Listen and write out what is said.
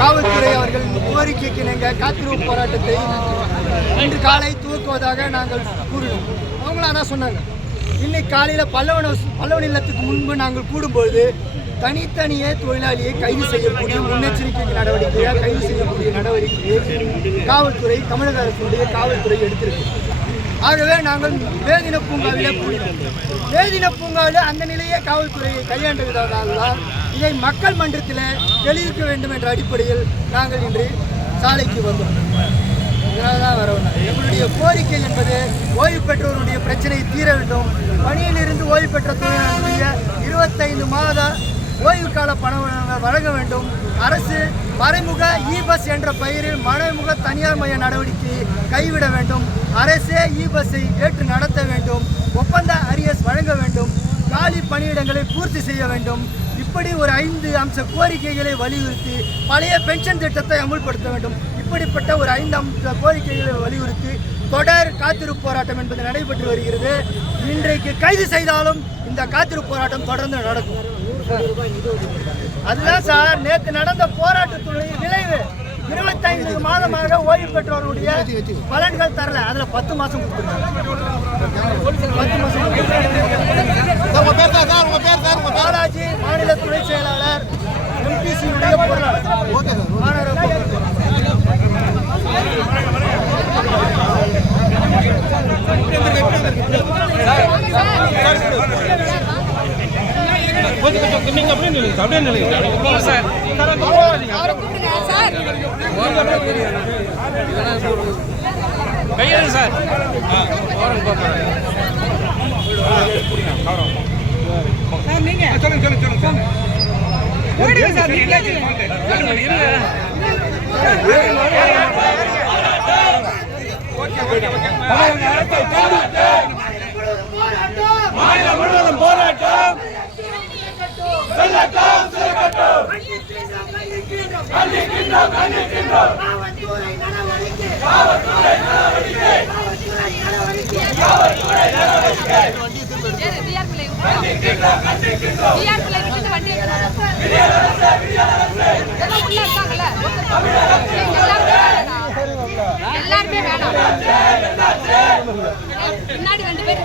காவல்துறை அவர்கள் கோரிக்கைக்கு நாங்கள் காத்திருப்பு போராட்டத்தை இன்று காலை துவக்குவதாக நாங்கள் கூறினோம். அவங்களும் அதான் சொன்னாங்க. இன்னைக்கு காலையில் பல்லவன் இல்லத்துக்கு முன்பு நாங்கள் கூடும்போது தனித்தனியே தொழிலாளியை கைது செய்யக்கூடிய முன்னெச்சரிக்கை நடவடிக்கையாக கைது செய்யக்கூடிய நடவடிக்கையை காவல்துறை தமிழக அரசுடைய காவல்துறை எடுத்திருக்கு. ஆகவே நாங்கள் வேதின பூங்காவிலே கூடினோம். வேதின பூங்காவில் அந்த நிலையை காவல்துறையை கையாண்டு விதத்தால் இதை மக்கள் மன்றத்தில் தெளிவிக்க வேண்டும் என்ற அடிப்படையில் நாங்கள் இன்று சாலைக்கு வந்தோம். இதனால் தான் வரணும். எங்களுடைய கோரிக்கை என்பது ஓய்வு பெற்றோருடைய பிரச்சனை தீர வேண்டும். பணியிலிருந்து ஓய்வு பெற்ற தொழிலாளர்களுடைய 25 மாத ஓய்வு கால பணம் வழங்க வேண்டும். அரசு மறைமுக இ-பஸ் என்ற பெயரில் மறைமுக தனியார் மய நடவடிக்கையை கைவிட வேண்டும். அரசே இ-பஸ்ஸை ஏற்று நடத்த வேண்டும். ஒப்பந்த அரியர்ஸ் வழங்க வேண்டும். காலி பணியிடங்களை பூர்த்தி செய்ய வேண்டும். இப்படி ஒரு 5 அம்ச கோரிக்கைகளை வலியுறுத்தி பழைய பென்ஷன் திட்டத்தை அமுல்படுத்த வேண்டும். இப்படிப்பட்ட ஒரு 5 அம்ச கோரிக்கைகளை வலியுறுத்தி தொடர் காத்திருப்பு போராட்டம் என்பது நடைபெற்று வருகிறது. இன்றைக்கு கைது செய்தாலும் இந்த காத்திருப்பு போராட்டம் தொடர்ந்து நடக்கும். அதுதான் சார் நேற்று நடந்த போராட்டத்துடைய விளைவு. 25 மாதமாக ஓய்வு பெற்றோருடைய பலன்கள் தரல. அதுல 10 மாசம் பாலாஜி மாநில துணை செயலாளர் MPC நீங்க அப்படியே நிலைங்க சார். கையெழுத்து சார். நீங்க சொல்லுங்க போராட்டம் எல்லாருமே வேணாம். பின்னாடி 2 பேர்